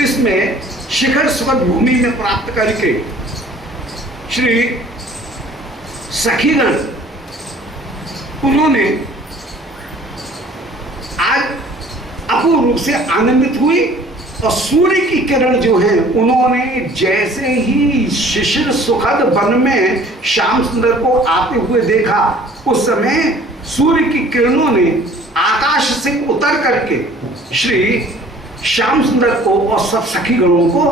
इसमें शिखर सुखद भूमि में प्राप्त करके श्री सखीगण उन्होंने आज अपूर्ण रूप से आनंदित हुई। और सूर्य की किरण जो है उन्होंने जैसे ही शिशिर सुखद वन में श्याम सुंदर को आते हुए देखा, उस समय सूर्य की किरणों ने आकाश से उतर करके श्री श्याम सुंदर को और सब सखी गणों को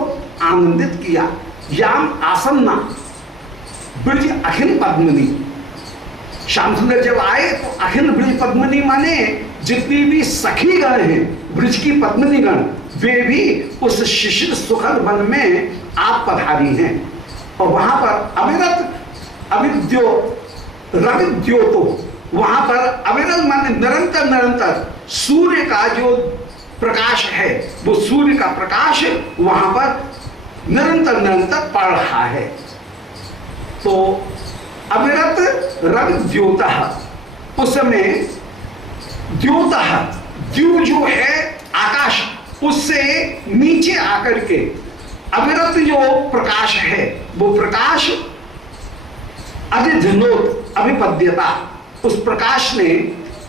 आनंदित किया। याम आसन्ना ब्रज अखिल पद्मिनी, श्याम सुंदर जब आए तो अखिल ब्रज पद्मिनी माने जितनी भी सखी गण हैं ब्रज की पद्मिनी गण, वे भी उस शिशिर सुखद वन में आप पधारी हैं। और वहां पर रविद्योतो, वहां पर अविरल माने निरंतर निरंतर सूर्य का जो प्रकाश है, वो सूर्य का प्रकाश वहां पर निरंतर निरंतर पड़ रहा है। तो अविरत रविद्योतः, उस समय द्योतः, द्यू जो है आकाश, उससे नीचे आकर के अविरत जो प्रकाश है वो प्रकाश अधिधनोत अभिपद्यता, उस प्रकाश ने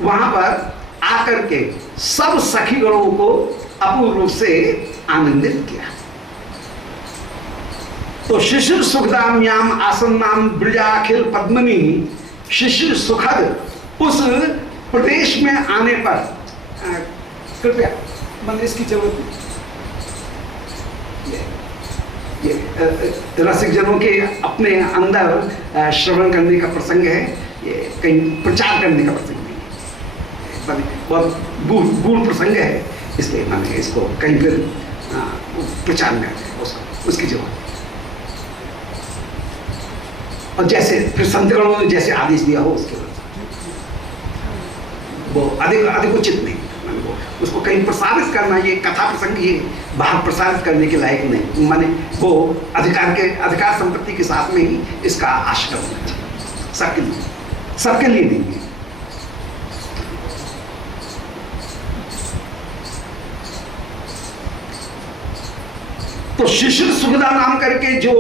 वहां पर आकर के सब सखी गणों को अपूर्ण रूप से आनंदित किया। तो शिशिर सुखदाम्याम आसन्नाम ब्रजाखिल पद्मिनी, शिशिर सुखद उस प्रदेश में आने पर, कृपया मन इसकी जरूरत नहीं, ये रसिक जनों के अपने अंदर श्रवण करने का प्रसंग है, ये कहीं प्रचार करने का प्रसंग नहीं है, बहुत गूढ़ प्रसंग है, इसलिए मैंने इसको कहीं फिर प्रचार में उसकी जरूरत। और जैसे फिर संतगणों ने जैसे आदेश दिया हो उसके वो अधिक उचित नहीं, उसको कहीं प्रसारित करना, ये कथा प्रसंग ये बाहर प्रसारित करने के लायक नहीं, माने वो अधिकार संपत्ति के साथ में ही इसका आश्रय होना चाहिए, सबके लिए नहीं है। तो शिशिर सुखदा नाम करके जो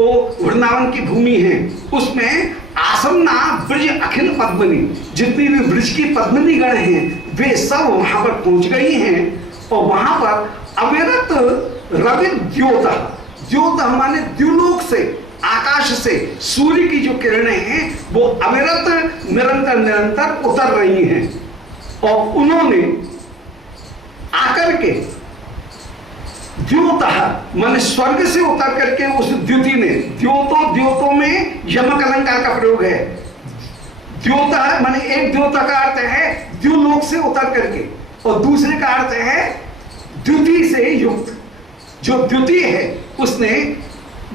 वृंदावन की भूमि है उसमें आसन्ना ब्रज अखिल पद्मिनी, जितनी भी ब्रज की पद्मिनी गण हैं वे सब वहां पर पहुंच गई हैं। और वहां पर अविरत रवि द्योतः, द्योतः माने द्युलोक से, आकाश से सूर्य की जो किरणें हैं वो अविरत निरंतर निरंतर उतर रही हैं। और उन्होंने आकर के द्योतः माने स्वर्ग से उतर करके उस द्युति ने, द्योतो में यमक अलंकार का प्रयोग है। द्योतः माने एक द्योतः का अर्थ है द्युलोक से उतर करके, और दूसरे का अर्थ है द्युति से युक्त। जो द्युति है उसने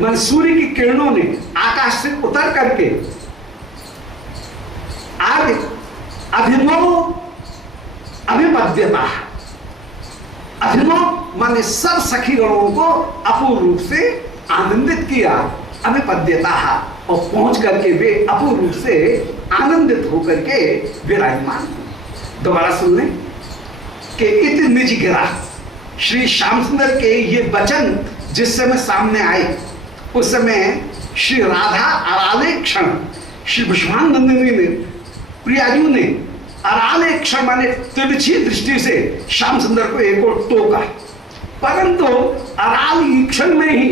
माने सूर्य की किरणों ने आकाश से उतर करके आदि अभिनव अभिपद्यता, अभिनव माने सब सखी गणों को अपूर्ण रूप से आनंदित किया। अभिपद्यता, और पहुंच करके वे अपूर्ण रूप से आनंदित होकर के विराजमान। दोबारा सुन लें कि इत निज गिरा, श्री श्याम सुंदर के ये वचन जिस समय सामने आए उस समय श्री राधा अराले क्षण, श्री विश्वानंदिनी ने, प्रियाजू ने अराले क्षण माने तिरछी दृष्टि से श्याम सुंदर को एक और टोका, परंतु अराल क्षण में ही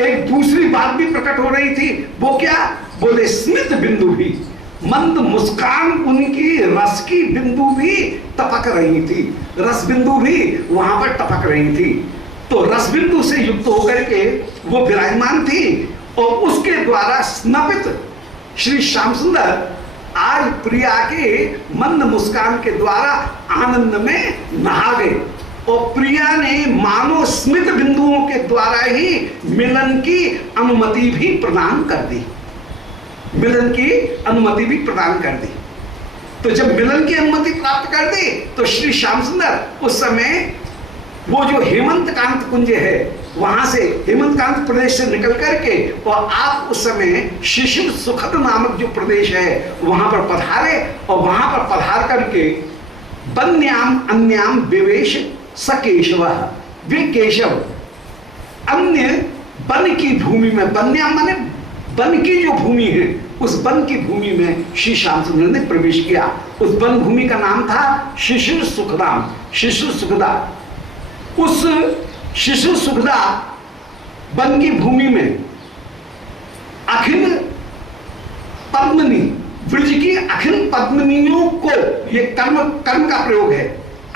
एक दूसरी बात भी प्रकट हो रही थी। वो क्या? बोले स्मित बिंदु भी, मंद मुस्कान उनकी रस की बिंदु भी टपक रही थी, रस बिंदु भी वहां पर टपक रही थी। तो रस बिंदु से युक्त होकर के वो विराजमान थी और उसके द्वारा स्नपित श्री श्याम सुंदर आज प्रिया के मंद मुस्कान के द्वारा आनंद में नहा गए। और प्रिया ने मानो स्मित बिंदुओं के द्वारा ही मिलन की अनुमति भी प्रदान कर दी, मिलन की अनुमति भी प्रदान कर दी। तो जब मिलन की अनुमति प्राप्त कर दी तो श्री श्याम सुंदर उस समय वो जो हेमंत कांत कुंज है वहां से, हेमंत कांत प्रदेश से निकल करके और आप उस समय शिशिर सुखद नामक जो प्रदेश है वहां पर पधारे। और वहां पर पधार करके बन्याम अन्याम विवेश स केशव, वे केशव अन्य वन की भूमि में, वन्या माने वन की जो भूमि है, उस वन की भूमि में श्री श्याम सुंदर ने प्रवेश किया। उस वन भूमि का नाम था शिशिर सुखदाम, शिशिर सुखदा। उस शिशिर सुखदा वन की भूमि में अखिल पद्मिनी, ब्रज की अखिल पद्मिनियों को, ये कर्म का प्रयोग है,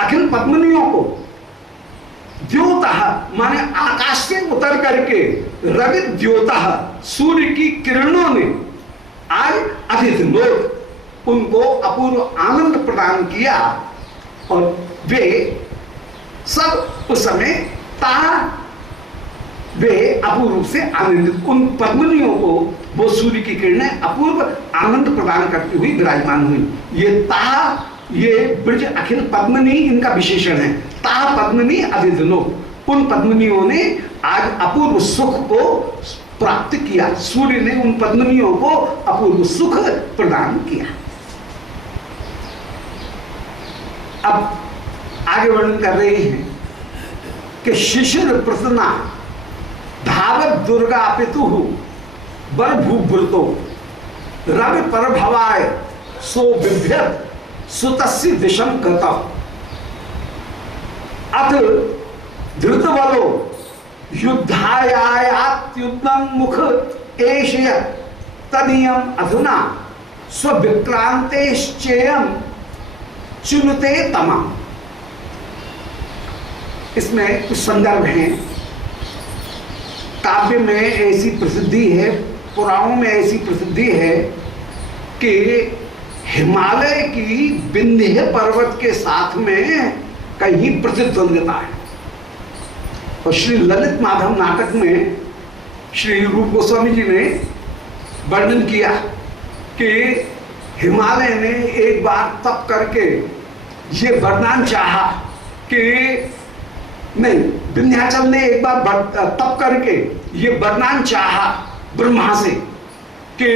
अखिल पद्मिनियों को द्योतः माने आकाश से उतर करके रवि द्योतः सूर्य की किरणों ने आज अधिलोक उनको अपूर्व आनंद प्रदान किया। और वे सब उस समय वे अपूर्व रूप से आनंदित, उन पद्मिनियों को वो सूर्य की किरणें अपूर्व आनंद प्रदान करती हुई विराजमान हुई। ये ब्रज अखिल पद्मिनी इनका विशेषण है। ता पद्मिनी अधिलोक, उन पद्मिनियों ने आज अपूर्व सुख को प्राप्त किया। सूर्य ने उन पद्मिनियों को अपूर्व सुख प्रदान किया। अब आगे वर्णन कर रहे हैं कि शिशिर प्रसन्ना धावत दुर्गा पितु बर भूव्रतो रवि पर भवाय सो बिभ्यत सुतस्य दिशम गतः अथ धृतबलो युद्धायात्युद्यम मुख एषय तदीयम अधुना स्वविक्रांतेश्चेयम चुनते तमाम। इसमें कुछ संदर्भ हैं। काव्य में ऐसी प्रसिद्धि है, पुराणों में ऐसी प्रसिद्धि है कि हिमालय की विंध्य पर्वत के साथ में कहीं प्रतिद्वंद्विता है। और श्री ललित माधव नाटक में श्री रूप गोस्वामी जी ने वर्णन किया कि हिमालय ने एक बार तप करके ये वरदान चाहा कि नहीं, विंध्याचल ने एक बार तप करके ये वरदान चाहा ब्रह्मा से कि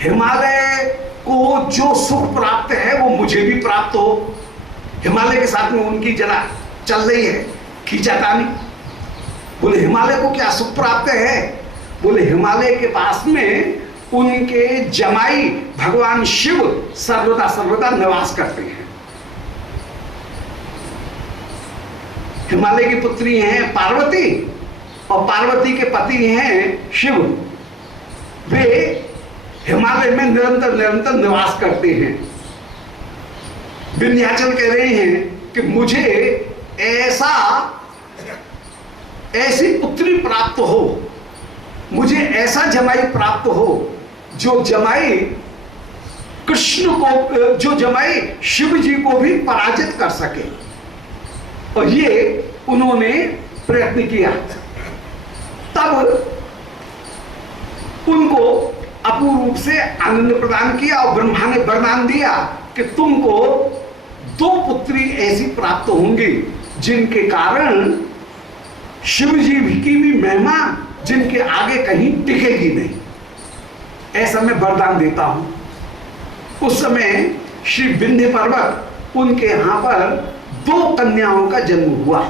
हिमालय को जो सुख प्राप्त है वो मुझे भी प्राप्त हो। हिमालय के साथ में उनकी जरा चल रही है खींचातानी। बोले हिमालय को क्या सुख प्राप्त है? बोले हिमालय के पास में उनके जमाई भगवान शिव सर्वदा सर्वदा निवास करते हैं। हिमालय की पुत्री हैं पार्वती और पार्वती के पति हैं शिव। वे हिमालय में निरंतर निरंतर निवास करते हैं। विंध्याचल कह रहे हैं कि मुझे ऐसी पुत्री प्राप्त हो, मुझे ऐसा जमाई प्राप्त हो जो जमाई कृष्ण को, जो जमाई शिव जी को भी पराजित कर सके। और ये उन्होंने प्रयत्न किया। तब उनको अपूर्व रूप से आनंद प्रदान किया और ब्रह्मा ने वरदान दिया कि तुमको 2 पुत्री ऐसी प्राप्त होंगी जिनके कारण शिव जी की भी महिमा जिनके आगे कहीं टिकेगी नहीं। ऐसा मैं वरदान देता हूं। उस समय श्री विंध्य पर्वत, उनके यहां पर 2 कन्याओं का जन्म हुआ।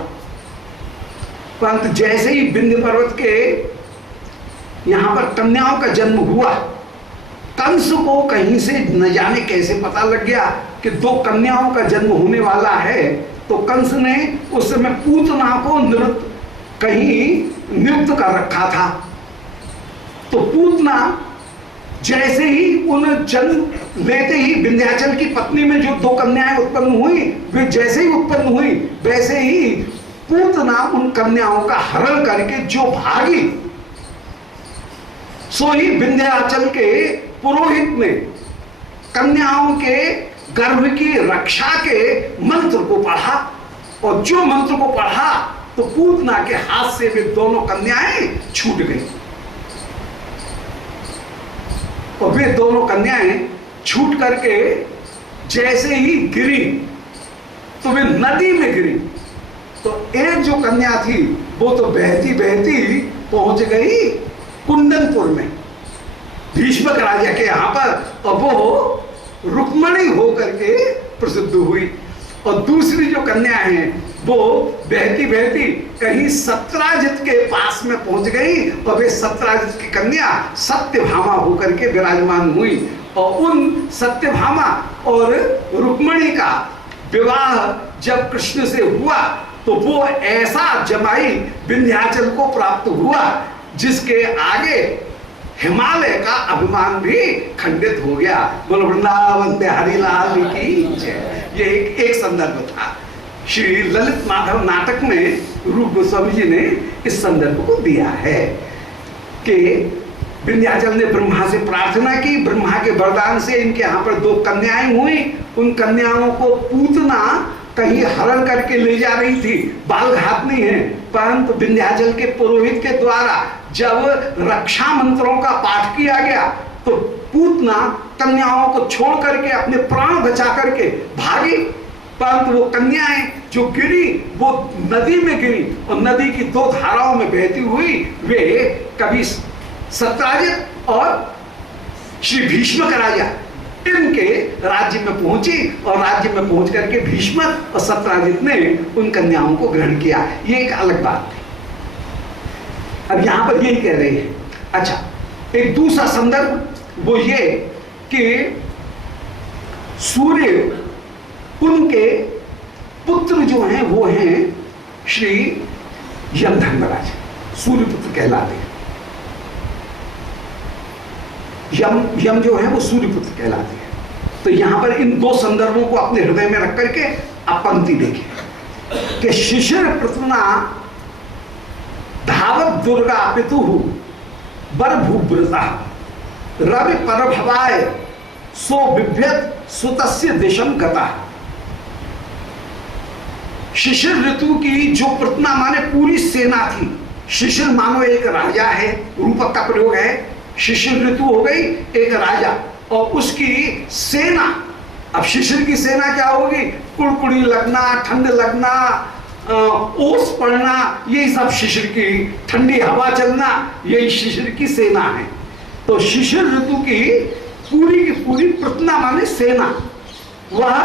परंतु जैसे ही विंध्य पर्वत के यहां पर कन्याओं का जन्म हुआ, कंस को कहीं से न जाने कैसे पता लग गया कि 2 कन्याओं का जन्म होने वाला है। तो कंस ने उस समय पूतना को कहीं नियुक्त कर रखा था। तो पूतना जैसे ही उन जन्म लेते ही विंध्याचल की पत्नी में जो 2 कन्याएं उत्पन्न हुई, वे जैसे ही उत्पन्न हुई वैसे ही पूतना उन कन्याओं का हरण करके जो भागी, सो ही विंध्याचल के पुरोहित ने कन्याओं के गर्भ की रक्षा के मंत्र को पढ़ा। और जो मंत्र को पढ़ा तो पूतना के हाथ से वे दोनों कन्याएं छूट गई। और वे दोनों कन्याएं छूट करके जैसे ही गिरी तो वे नदी में गिरी। तो एक जो कन्या थी वो तो बहती बहती पहुंच गई कुंदनपुर में, भीष्मक राजा के यहां पर, और वो रुक्मणी होकर के प्रसिद्ध हुई। और दूसरी जो कन्या है वो बहती बहती कहीं सत्राजित के पास में पहुंच गई और वे सत्राजित की कन्या सत्यभामा होकर के विराजमान हुई। और उन सत्यभामा और रुक्मिणी का विवाह जब कृष्ण से हुआ तो वो ऐसा जमाई विंध्याचल को प्राप्त हुआ जिसके आगे हिमालय का अभिमान भी खंडित हो गया। बोलो वृंदावन बिहारी लाल की जय। ये एक संदर्भ था। श्री ललित माधव नाटक में रूप गोस्वामी जी ने इस संदर्भ को दिया है कि विंध्याचल ने ब्रह्मा से प्रार्थना की, ब्रह्मा के वरदान से इनके यहाँ पर 2 कन्याएं हुई। उन कन्याओं को पूतना कहीं हरण करके ले जा रही थी, बाल घातनी है, परंतु विंध्याचल के पुरोहित के द्वारा जब रक्षा मंत्रों का पाठ किया गया तो पूतना कन्याओं को छोड़ करके अपने प्राण बचा करके भागी। परंतु वो कन्याएं जो गिरी वो नदी में गिरी और नदी की 2 धाराओं में बहती हुई वे कभी सत्राजित और श्री भीष्म का राजा इनके राज्य में पहुंची और राज्य में पहुंच करके भीष्म और सत्राजित ने उन कन्याओं को ग्रहण किया। ये एक अलग बात थी। अब यहां पर यही कह रहे हैं। अच्छा, एक दूसरा संदर्भ वो ये कि सूर्य उनके पुत्र जो हैं वो हैं श्री यमधर्मराज, सूर्यपुत्र कहलाते हैं। यम जो है वो सूर्यपुत्र कहलाते हैं। तो यहां पर इन 2 संदर्भों को अपने हृदय में रख करके आप पंक्ति देखें कि शिशिर पृथ्वी धावत दुर्गा पितु बर भूव्रता रवि परभवाय सो बिभ्यत सुतस्य दिशम गता। शिशिर ऋतु की जो पृथ्वी माने पूरी सेना थी। शिशिर मानो एक राजा है, रूपक का प्रयोग है। शिशिर ऋतु हो गई एक राजा और उसकी सेना। अब शिशिर की सेना क्या होगी? कुड़कुड़ी लगना, ठंड लगना, ओस पड़ना, यही सब शिशिर की, ठंडी हवा चलना, यही शिशिर की सेना है। तो शिशिर ऋतु की पूरी पृथ्वी माने सेना, वह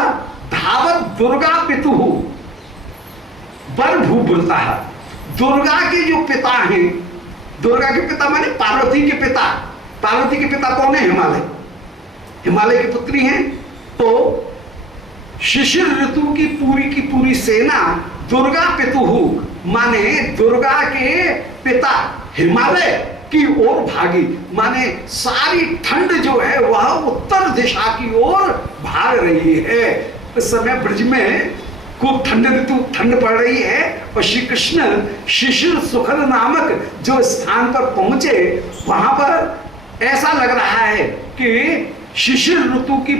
धावत दुर्गा पितु बर भूव्रता है। दुर्गा के जो पिता हैं, दुर्गा के पिता माने पार्वती के पिता। पार्वती के पिता कौन है? हिमालय, हिमालय के पुत्री हैं। तो शिशिर ऋतु की पूरी सेना दुर्गा पितु माने दुर्गा के पिता हिमालय की ओर भागी। माने सारी ठंड जो है वह उत्तर दिशा की ओर भाग रही है। इस समय ब्रज में खूब ठंड पड़ रही है और श्री कृष्ण शिशिर सुखद नामक जो स्थान पर पहुंचे वहां पर ऐसा लग रहा है कि शिशिर ऋतु की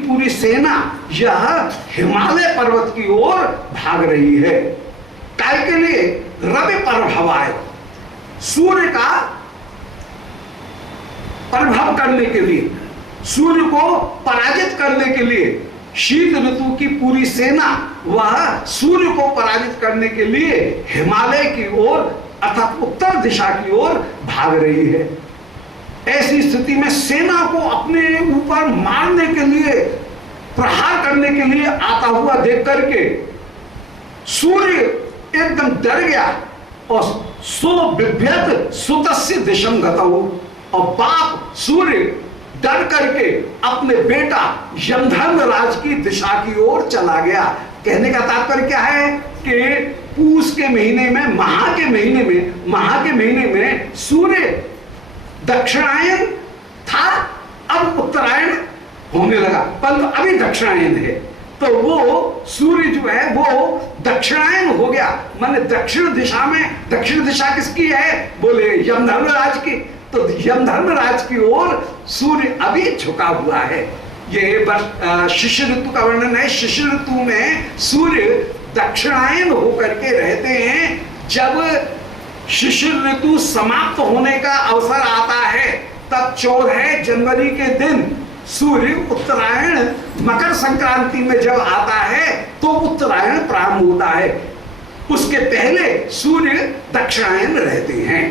पूरी सेना यह हिमालय पर्वत की ओर भाग रही है। काय के लिए? रवि प्रभावाय, सूर्य का प्रभाव करने के लिए, सूर्य को पराजित करने के लिए शीत ऋतु की पूरी सेना वह सूर्य को पराजित करने के लिए हिमालय की ओर अर्थात उत्तर दिशा की ओर भाग रही है। ऐसी स्थिति में सेना को अपने ऊपर मारने के लिए, प्रहार करने के लिए आता हुआ देख करके सूर्य एकदम डर गया और सो बिभ्यत सुतस्य दिशम गतौ, और बाप सूर्य डर करके अपने बेटा यमधर्मराज की दिशा की ओर चला गया। कहने का तात्पर्य क्या है कि पूस के महीने में, माह के महीने में सूर्य दक्षिणायन था, अब उत्तरायण होने लगा, परंतु अभी दक्षिणायन है। तो वो सूर्य जो है वो दक्षिणायन हो गया, माने दक्षिण दिशा में। दक्षिण दिशा किसकी है? बोले यमधर्मराज की। तो यमधर्मराज की ओर सूर्य अभी झुका हुआ है। ये शिशिर ऋतु का वर्णन है। शिशिर ऋतु में सूर्य दक्षिणायन होकर के रहते हैं। जब शिशिर ऋतु समाप्त होने का अवसर आता है तब 14 जनवरी के दिन सूर्य उत्तरायण मकर संक्रांति में जब आता है तो उत्तरायण प्रारंभ होता है। उसके पहले सूर्य दक्षिणायन रहते हैं।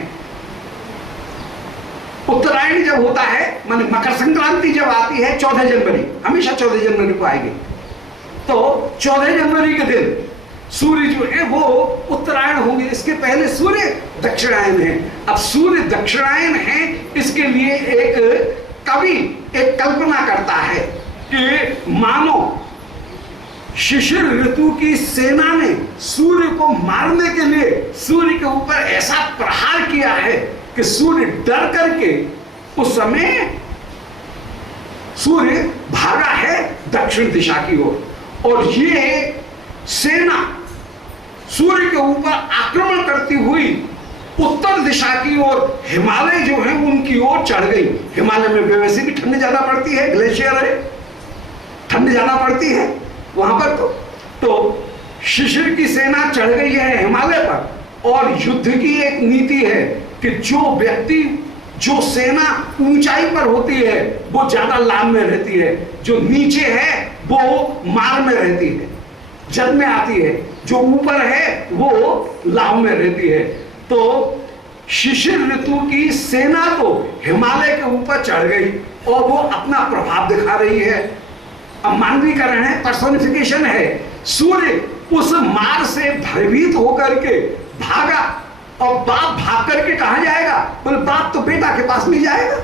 उत्तरायण जब होता है माने मकर संक्रांति जब आती है 14 जनवरी, हमेशा 14 जनवरी को आएगी। तो 14 जनवरी के दिन सूर्य जो है वो उत्तरायण होंगे, इसके पहले सूर्य दक्षिणायन है। अब सूर्य दक्षिणायन है, इसके लिए एक कवि एक कल्पना करता है कि मानो शिशिर ऋतु की सेना ने सूर्य को मारने के लिए सूर्य के ऊपर ऐसा प्रहार किया है कि सूर्य डर करके उस समय सूर्य भागा है दक्षिण दिशा की ओर, और ये सेना सूर्य के ऊपर आक्रमण करती हुई उत्तर दिशा की ओर हिमालय जो है उनकी ओर चढ़ गई। हिमालय में वैसे भी ठंड ज्यादा पड़ती है, ग्लेशियर है, ठंड ज्यादा पड़ती है वहां पर। तो शिशिर की सेना चढ़ गई है हिमालय पर, और युद्ध की एक नीति है कि जो व्यक्ति जो सेना ऊंचाई पर होती है वो ज्यादा लाभ में रहती है, जो नीचे है वो मार में रहती है, जद में आती है, जो ऊपर है वो लाभ में रहती है। तो शिशिर ऋतु की सेना तो हिमालय के ऊपर चढ़ गई और वो अपना प्रभाव दिखा रही है। अब मानवीकरण है, पर्सोनिफिकेशन है। सूर्य उस मार से भयभीत होकर के भागा, और बाप भाग करके कहां जाएगा? बोले बाप तो बेटा के पास नहीं जाएगा।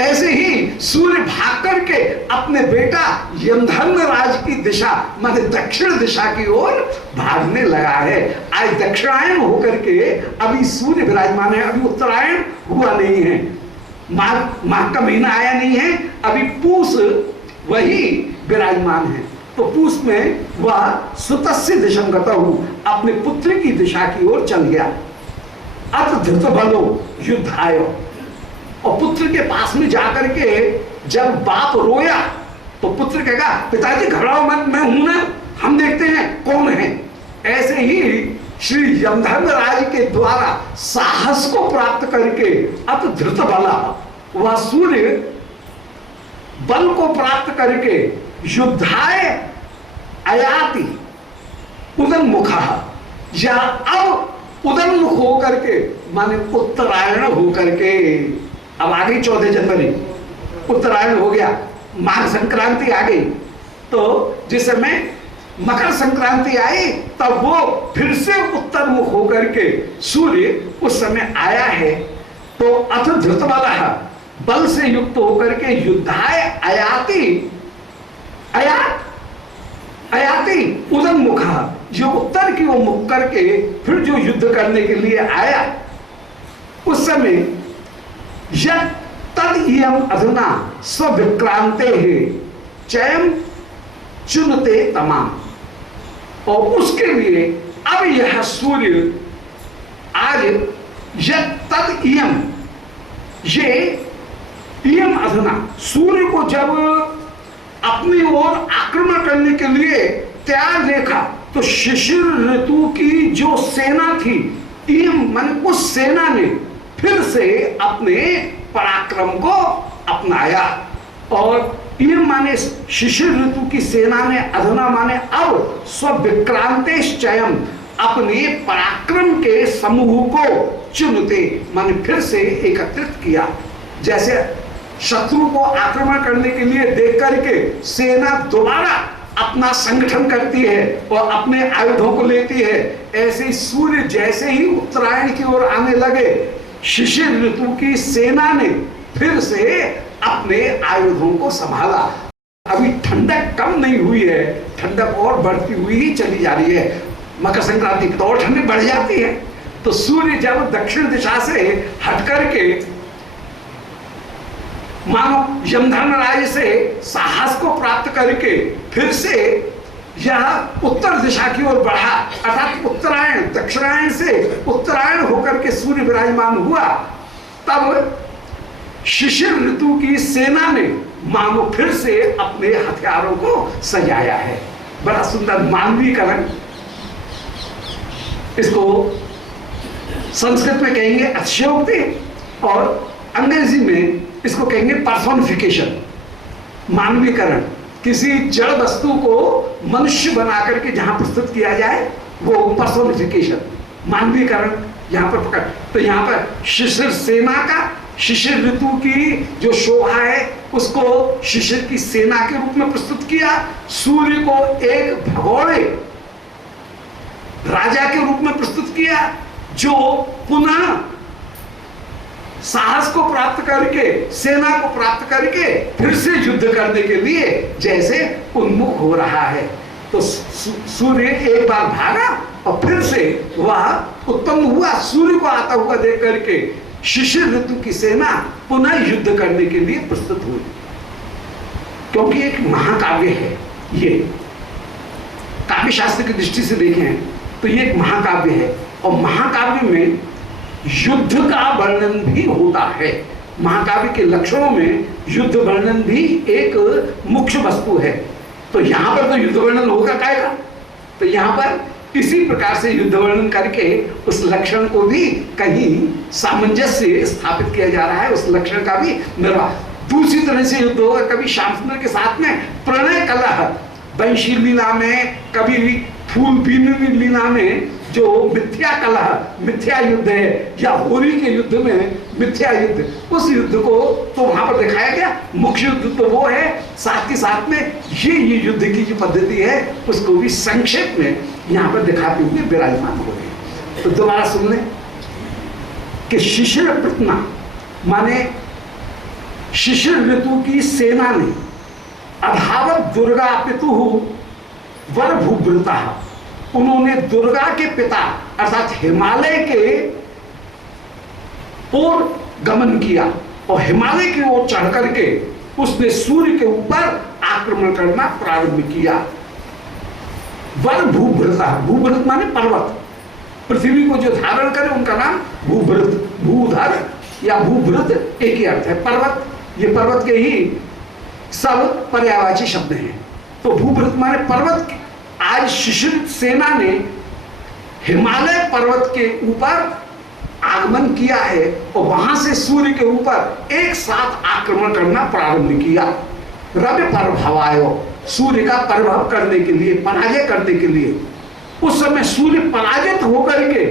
ऐसे ही सूर्य भाग करके अपने बेटा यमधर्मराज की दिशा माने दक्षिण दिशा की ओर भागने लगा है। आज दक्षिणायन होकर के अभी सूर्य विराजमान है, अभी उत्तरायण हुआ नहीं है, माघ का महीना आया नहीं है, अभी पूस वही विराजमान है। तो पूस में वह सुतस्य दिशं गतौ अपने पुत्र की दिशा की ओर चल गया। अत धृत बलो युद्धायो, और पुत्र के पास में जाकर के जब बाप रोया तो पुत्र कहेगा पिताजी घबराओ मत, मैं हूं ना, हम देखते हैं कौन है। ऐसे ही श्री यमधर्मराज के द्वारा साहस को प्राप्त करके अत धृत बला, वह सूर्य बल को प्राप्त करके युद्धाय अयाति उदन्मुखा, या अब उदन्मुख होकर के माने उत्तरायण होकर के, अब आ गई 14 जनवरी, उत्तरायण हो गया, माघ संक्रांति आ गई। तो जिस समय मकर संक्रांति आई तब वो फिर से उत्तर मुख होकर के सूर्य उस समय आया है। तो अथ धृतबलः, बल से युक्त होकर के युद्धाय अयाति, अयाति उदन्मुखः, जो उत्तर की ओर मुख करके फिर जो युद्ध करने के लिए आया, उस समय यत् तद इयम अधुना स्वविक्रांते है चयम चुनते तमाम, और उसके लिए अब यह सूर्य आज यत् तद इयम, ये इयम अधुना, सूर्य को जब अपनी ओर आक्रमण करने के लिए तैयार देखा तो शिशिर ऋतु की जो सेना थी, इयम मन उस सेना ने फिर से अपने पराक्रम को अपनाया। और इयम माने शिशिर ऋतु की सेना ने, अधुना माने अब, स्वविक्रांतेश्चयम, अपने पराक्रम के समूह को चुनते माने फिर से एकत्रित किया। जैसे शत्रु को आक्रमण करने के लिए देख करके सेना दोबारा अपना संगठन करती है और अपने आयुधों को लेती है, ऐसे ही सूर्य जैसे ही उत्तरायण की ओर आने लगे, शिशिर ऋतु की सेना ने फिर से अपने आयुधों को संभाला। अभी ठंडक कम नहीं हुई है, ठंडक और बढ़ती हुई ही चली जा रही है। मकर संक्रांति तो और ठंडक बढ़ जाती है। तो सूर्य जब दक्षिण दिशा से हट करके मानो यमधर्मराज से साहस को प्राप्त करके फिर से यह उत्तर दिशा की ओर बढ़ा, अर्थात उत्तरायण, दक्षिणायन से उत्तरायण होकर के सूर्य विराजमान हुआ, तब शिशिर ऋतु की सेना ने मानो फिर से अपने हथियारों को सजाया है। बड़ा सुंदर मानवीकरण, इसको संस्कृत में कहेंगे अतिशयोक्ति और अंग्रेजी में इसको कहेंगे पर्सोनिफिकेशन, मानवीकरण। किसी जड़ वस्तु को मनुष्य बना करके जहां प्रस्तुत किया जाए वो पर्सोनिफिकेशन, मानवीकरण यहां पर पकड़। तो यहां पर शिशिर सेना का, शिशिर ऋतु की जो शोभा है उसको शिशिर की सेना के रूप में प्रस्तुत किया, सूर्य को एक भगोड़े राजा के रूप में प्रस्तुत किया जो पुनः साहस को प्राप्त करके, सेना को प्राप्त करके फिर से युद्ध करने के लिए जैसे उन्मुख हो रहा है। तो सूर्य एक बार भागा और फिर से वह उत्पन्न हुआ, सूर्य को आता हुआ देख करके शिशिर ऋतु की सेना पुनः युद्ध करने के लिए प्रस्तुत हुई। क्योंकि एक महाकाव्य है ये, काव्य शास्त्र की दृष्टि से देखें तो ये एक महाकाव्य है, और महाकाव्य में युद्ध का वर्णन भी होता है। महाकाव्य के लक्षणों में युद्ध वर्णन भी एक मुख्य वस्तु है। तो यहां पर तो युद्ध वर्णन होगा कायगा, तो यहां पर इसी प्रकार से युद्ध वर्णन करके उस लक्षण को भी कहीं सामंजस्य स्थापित किया जा रहा है, उस लक्षण का भी निर्वाह। दूसरी तरह से युद्ध होगा कभी श्याम सुंदर के साथ में प्रणय कलह, वंशी लीला में, कभी फूल बीननी लीला में जो मिथ्या कलह, मिथ्या युद्ध है, या होली के युद्ध में मिथ्या युद्ध, उस युद्ध को तो वहां पर दिखाया गया। मुख्य युद्ध तो वो है, साथ के साथ में ये युद्ध की जो पद्धति है उसको भी संक्षेप में यहाँ पर दिखाते हुए विराजमान हो गए। तो दोबारा सुन लें कि शिशिर प्रतिमा माने शिशिर ऋतु की सेना ने अधावत दुर्गा पितु वर भूभृता, उन्होंने दुर्गा के पिता अर्थात हिमालय के ओर गमन किया और हिमालय की ओर चढ़ करके उसने सूर्य के ऊपर आक्रमण करना प्रारंभ किया। वर भूभृता, भूभृत माने पर्वत, पृथ्वी को जो धारण करे उनका नाम भूभृत, भूधर या भूभृत एक ही अर्थ है, पर्वत। ये पर्वत के ही सब पर्यायवाची शब्द हैं। तो भूभृत माने पर्वत। आज शिशिर सेना ने हिमालय पर्वत के ऊपर आगमन किया है और वहां से सूर्य के ऊपर एक साथ आक्रमण करना प्रारंभ किया। रवि प्रभावायो, सूर्य का प्रभाव करने के लिए, पराजय करने के लिए। उस समय सूर्य पराजित होकर के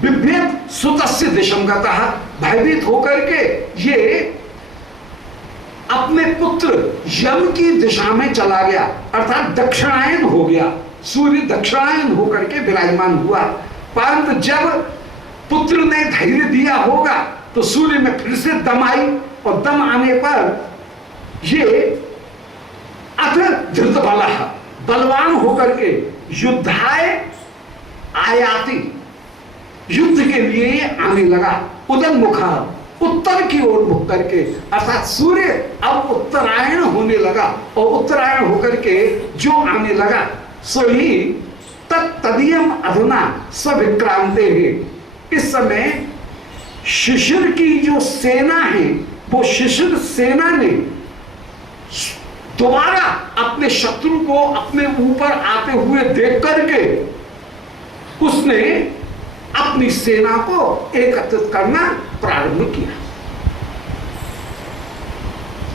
विभेद सुतस्य दिशम गतः, भयभीत होकर के ये अपने पुत्र यम की दिशा में चला गया, अर्थात दक्षिणायन हो गया। सूर्य दक्षिणायन होकर के विराजमान हुआ। परंतु जब पुत्र ने धैर्य दिया होगा तो सूर्य में फिर से दम आई, और दम आने पर ये अथ धृत बलः, बलवान होकर के युद्धाय आयाति, युद्ध के लिए आने लगा। उदन्मुखा, उत्तर की ओर मुख करके, अर्थात सूर्य अब उत्तरायण होने लगा, और उत्तरायण होकर के जो आने लगा सो ही तत्तदीयम अधुना सविक्रांते है। इस समय शिशिर की जो सेना है वो शिशिर सेना ने दोबारा अपने शत्रु को अपने ऊपर आते हुए देख करके उसने अपनी सेना को एकत्रित करना प्रारंभ किया।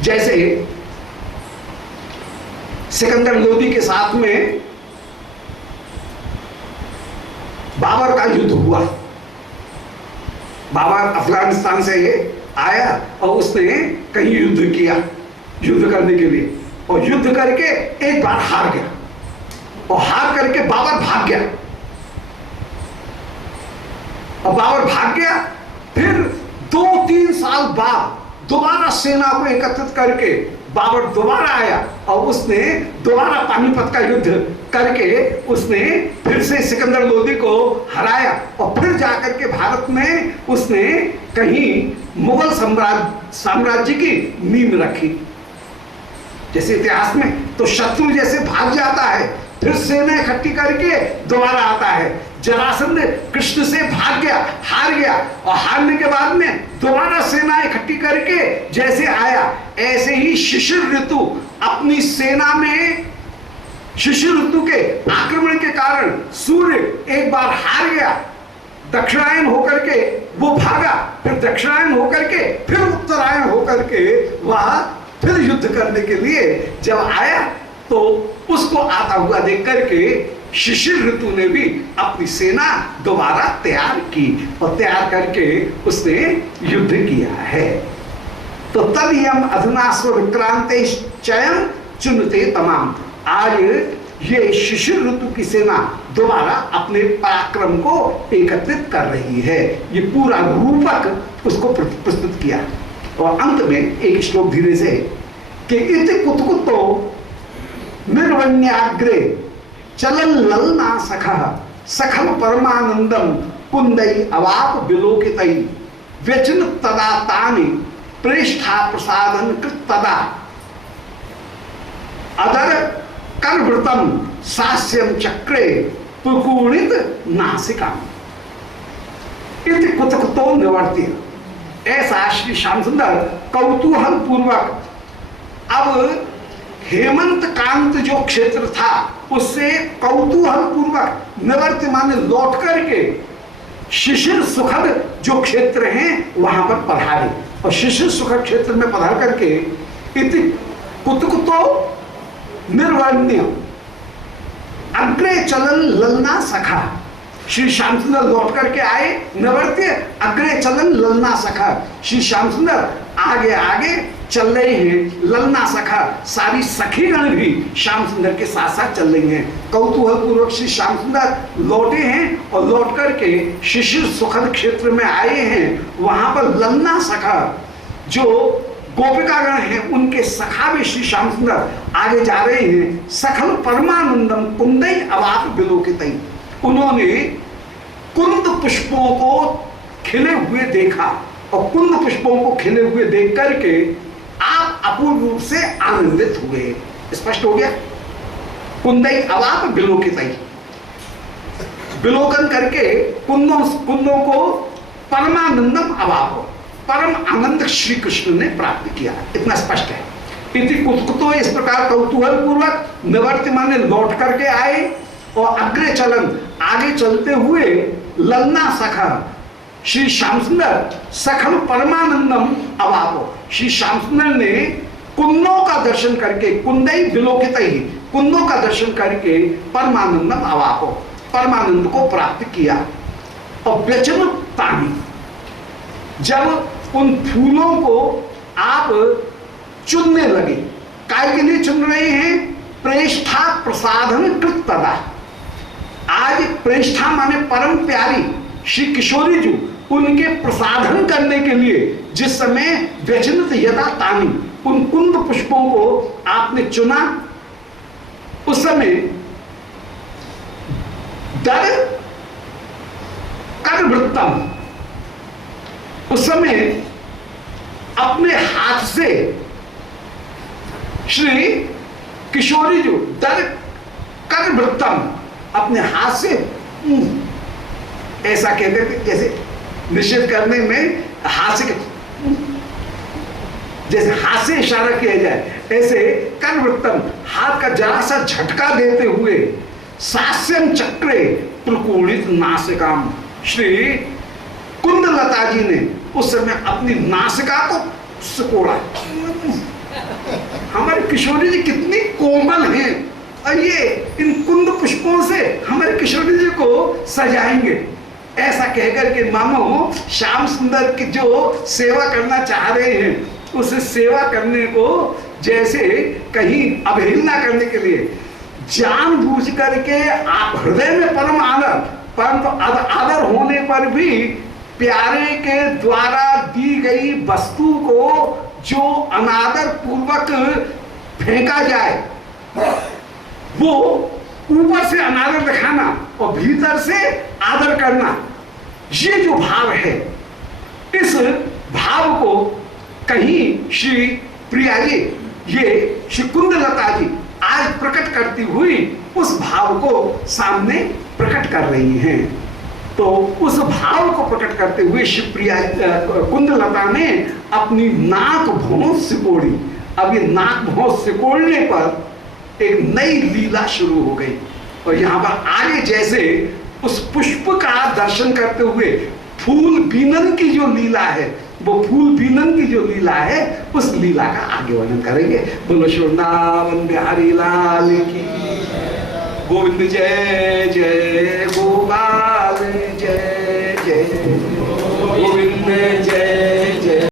जैसे सिकंदर लोदी के साथ में बाबर का युद्ध हुआ। बाबर अफगानिस्तान से ये आया और उसने कहीं युद्ध किया, युद्ध करने के लिए, और युद्ध करके एक बार हार गया, और हार करके बाबर भाग गया, और बाबर भाग गया। फिर 2-3 साल बाद दोबारा सेना को एकत्रित करके बाबर दोबारा आया, और उसने दोबारा पानीपत का युद्ध करके उसने फिर से सिकंदर लोदी को हराया, और फिर जाकर के भारत में उसने कहीं मुगल साम्राज्य की नींव रखी। जैसे इतिहास में तो शत्रु जैसे भाग जाता है फिर सेना इकट्ठी करके दोबारा आता है। जरासंध कृष्ण से भाग गया, हार गया, और हारने के बाद में दोबारा सेना इकट्ठी करके जैसे आया, ऐसे ही शिशिर ऋतु अपनी सेना में, शिशिर ऋतु के आक्रमण के कारण सूर्य एक बार हार गया, दक्षिणायन होकर के वो भागा, फिर दक्षिणायन होकर के फिर उत्तरायण होकर के वह फिर युद्ध करने के लिए जब आया तो उसको आता हुआ देख करके शिशिर ऋतु ने भी अपनी सेना दोबारा तैयार की, और तैयार करके उसने युद्ध किया है। तो तब यम अधुना स्वविक्रांते चयन चुनते तमाम। आज ये शिशिर ऋतु की सेना दोबारा अपने पराक्रम को एकत्रित कर रही है। ये पूरा रूपक उसको प्रस्तुत किया। और अंत में एक श्लोक धीरे से कि इति कुतकुतो निर्वण्याग्रे चलन ललना सखः सखल परमानंदम कुंदई अवाप विलोकितई व्यचन तदा तानि प्रेष्ठा प्रसादन कृत तदा अदर करवृतम सास्यम चक्रे पुकुणित नासिका इति कुतकुतो निवर्त्य। ऐसा श्री श्याम सुंदर कौतूहल पूर्वक अब हेमंत कांत जो क्षेत्र था उससे कौतूहल पूर्वक निवर्त्य माने लौट करके शिशिर सुखद जो क्षेत्र हैं वहां पर पधारे। और शिशिर सुखद क्षेत्र में पधार करके इति कुतकुतो निर्वर्ण्य अग्रे चलन ललना सखा। श्री श्याम सुंदर लौट करके आए निवर्त्य अग्रे चलन ललना सखा। श्री श्याम सुंदर आगे आगे चल रहे हैं। ललना सखा सारी सखीगण भी श्याम सुंदर के साथ साथ चल रही हैं। कौतूहल पूर्वक श्री श्याम सुंदर लौटे हैं और लौट करके शिशिर सुखद क्षेत्र में आए हैं। वहां पर ललना सखा जो गोपिकागण हैं उनके सखा भी श्री श्याम सुंदर आगे जा रहे हैं। सखल परमानंदम कुंदई अवाप विलोकितई। उन्होंने कुंद पुष्पों को खिले हुए देखा और कुंद पुष्पों को खिले हुए देख करके आप अपूर्व रूप से आनंदित हुए। स्पष्ट हो गया। कुंदई अवाप विलोकितई, विलोकन करके कुंदों को परमानंदम अवाप परम आनंद श्री कृष्ण ने प्राप्त किया। इतना स्पष्ट है। इति कुतकुतो इस प्रकार कौतूहल पूर्वक निवर्त्य माने लौट करके आए और अग्रे चलन आगे चलते हुए ललना सखा श्री श्याम सुंदर सखल परमानंदम अवापो। श्री श्याम सुंदर ने कुंदों का दर्शन करके कुंदई विलोकित ही कुंदों का दर्शन करके परमानंदम अवापो परमानंद को प्राप्त किया। और व्यचन तानी जब उन फूलों को आप चुनने लगे, काय के लिए चुन रहे हैं? प्रेष्ठा प्रसादन कृत तदा। आज प्रेष्ठा माने परम प्यारी श्री किशोरी जी उनके प्रसाधन करने के लिए जिस समय व्यचनित यदा तानी उन कुंद पुष्पों को आपने चुना, उस समय दर कर वृत्तम, उस समय अपने हाथ से श्री किशोरी जी दर कर वृत्तम अपने हाथ से ऐसा कहते थे, जैसे निषेध करने में हाथ से जैसे हाथ से इशारा किया जाए, ऐसे कर वृत्तम हाथ का जरा सा झटका देते हुए सास्यम चक्रे प्रकूलित नासिकाम श्री कुंदलता जी ने उस समय अपनी नासिका को सिकोड़ा। हमारे किशोरी जी कितनी कोमल हैं और ये इन कुंद पुष्पों से हमारे किशोरी जी को सजाएंगे, ऐसा कहकर के मानो श्याम सुंदर की जो सेवा करना चाह रहे हैं उस सेवा करने को जैसे कहीं अवहेलना करने के लिए जानबूझ करके आप हृदय में परम आदर परंतु आदर होने पर भी प्यारे के द्वारा दी गई वस्तु को जो अनादर पूर्वक फेंका जाए वो ऊपर से अनादर दिखाना और भीतर से आदर करना, ये जो भाव है इस भाव को कहीं श्री प्रिया जी ये श्री कुंदलता जी आज प्रकट करती हुई उस भाव को सामने प्रकट कर रही हैं। तो उस भाव को प्रकट करते हुए शिवप्रिया कुंदलता ने अपनी नाक भौं सिकोड़ी। अब ये नाक भौं सिकोड़ने पर एक नई लीला शुरू हो गई और यहाँ पर आगे जैसे उस पुष्प का दर्शन करते हुए फूल बीनन की जो लीला है, वो फूल बीनन की जो लीला है उस लीला का आगे वर्णन करेंगे। बोलो श्री वृंदावन बिहारी लाल की गोविंद जय जय गोपाल जय जय गोविंद जय